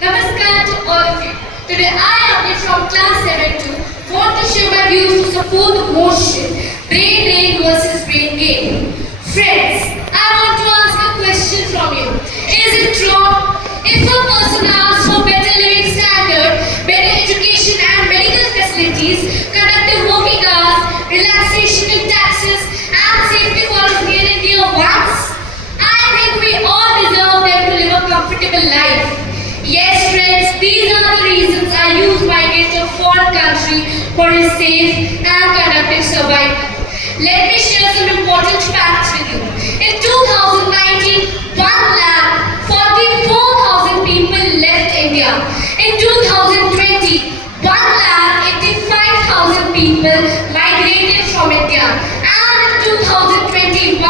Namaskar to all of you. Today I am from class 7 2 want to share my views to support the motion brain drain versus brain gain. Friends, I want to ask a question from you. Is it wrong if a person asks for better living standard, better education and medical facilities, conductive working hours, relaxation in taxes and safety for his near and dear ones? I think we all deserve them to live a comfortable life. Yes, friends, these are the reasons I use my way to a foreign country for a safe and conductive survival. Let me share some important facts with you. In 2019, 1,44,000 people left India. In 2020, 1,85,000 people migrated from India. And in 2021,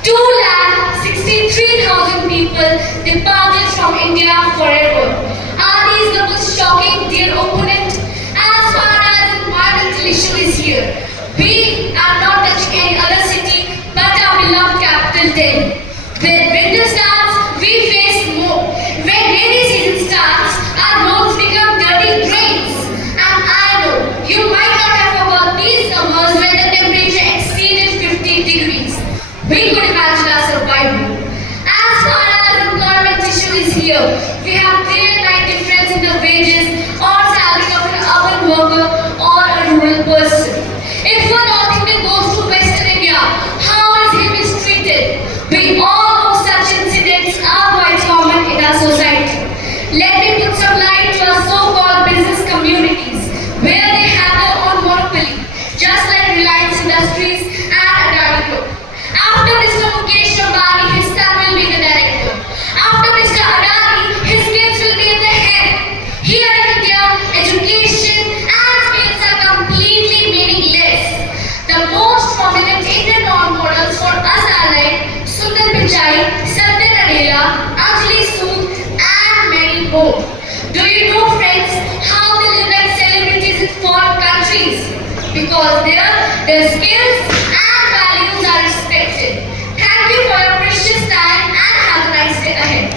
2,63,000 people departed from India forever. Are these numbers shocking, dear opponent? As far as environmental issue is here, we are not touching any other city but our beloved capital Delhi. When winter starts, we face smoke. When rainy season starts, our roads become dirty drains. And I know you might not have forgot these summers when the temperature exceeded 50 degrees. We could imagine our survival. As far as employment issue is here, we have day and night difference in the wages or salary of an urban worker or a rural person. If a North Indian goes to Western India, how is he mistreated? We all know such incidents are quite common in our society. Let me put some light to our so-called business communities, where they have their own monopoly, just like Reliance Industries and Adani Group. After Mr. Mukesh Ambani, his son will be the director. After Mr. Adani, his kids will be at the head. Here in India, education and skills are completely meaningless. The most prominent Indian role models for us are like Sundar Pichai, Satya Nadella, Anjali Sood and many more. Do you know, friends, how they live like celebrities in foreign countries? Because there, their skills and values are respected. Thank you for your precious time and have a nice day ahead.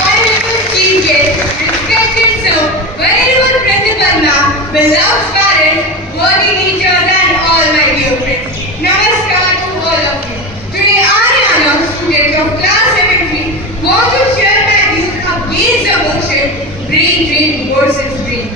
Honorable Chief Guest, respected sir, venerable Principal Ma'am, beloved parents, worthy teachers and all my dear friends. Namaskar to all of you. Today I, Anna, student of class 7 want to share my views against the motion brain drain versus brain.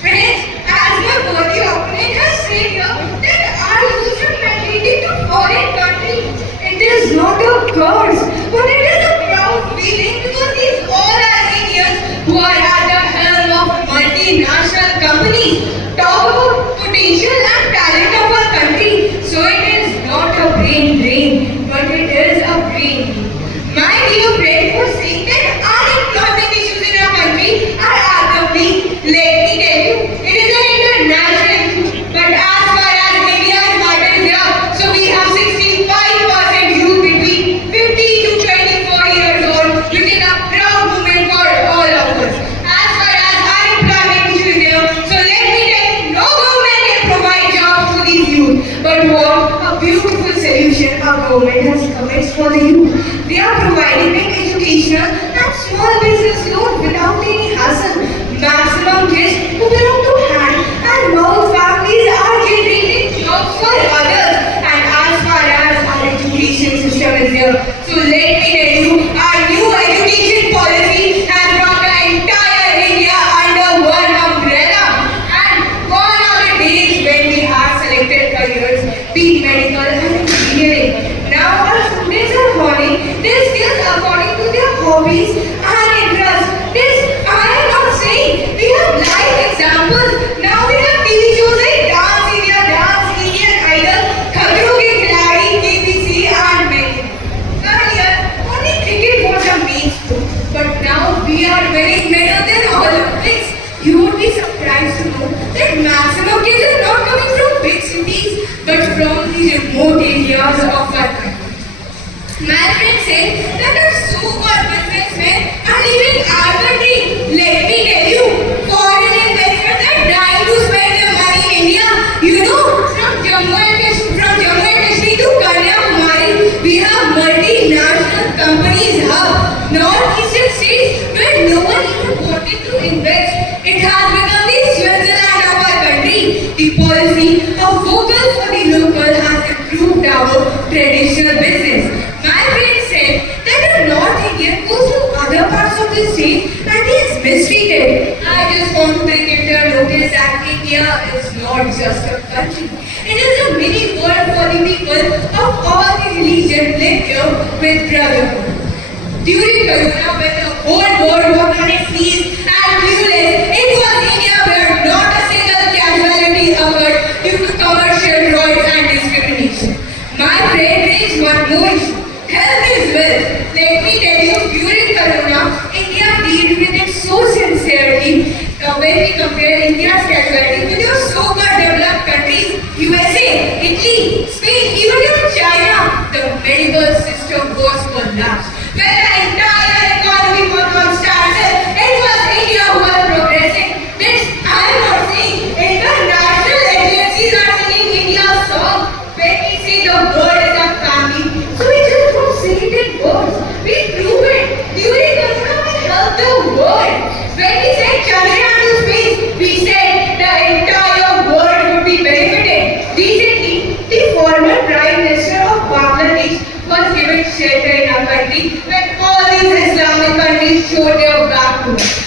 Friends, as my worthy opponent has said here, that our youth are migrating to foreign countries. It is not a curse, but it is a proud feeling because these all are Indians who are at the helm of multinational companies. Talk about potential and talent of our country. So it is not a brain drain, but it is a brain. My dear friend was saying that unemployment issues in our country are at the peak. Let me tell you, it is an international issue. But as far as India's matter is here, so we have 65% youth between 50 to 24 years old, which is a proud moment for all of us. As far as unemployment issue is here, so let me tell you, no government can provide jobs to these youth. But what a beautiful solution our government has commenced for the youth. They are providing them education and small business loan without any hassle. Maximum kids who belong to hand and mouth families are generating jobs for others. And as far as our education system is here, so let me tell you, our new education policy has brought the entire India under one umbrella. And gone are the days when we have selected careers, be it medical and engineering. Now our students are traditional business. My friend said that a North Indian goes to other parts of the state and he is mistreated. I just want to bring it to your notice that India is not just a country. It is a mini world for the people of all the religions live here with brotherhood. During Corona, when the whole world was on its knees and clueless, it was India where not a single casualty occurred due to commercial droids and discrimination. My friend raised one more issue. Health is wealth. Let me tell you, during Corona, India dealt with it so sincerely. When we compare India's casualty with your so-called developed countries, USA, Italy, Spain, even in China, the medical system was collapsed. When the entire economy was on standstill, it was India who was progressing. This I am not saying. International agencies are singing India's song. When we say the world is a family, so we just don't say it in words. We prove it. During Corona, we helped the world. When we said Chandrayaan to space, we said the entire world would be benefited. Recently, the former Prime Minister of Bangladesh was given shelter in our country when all these Islamic countries showed their back to us.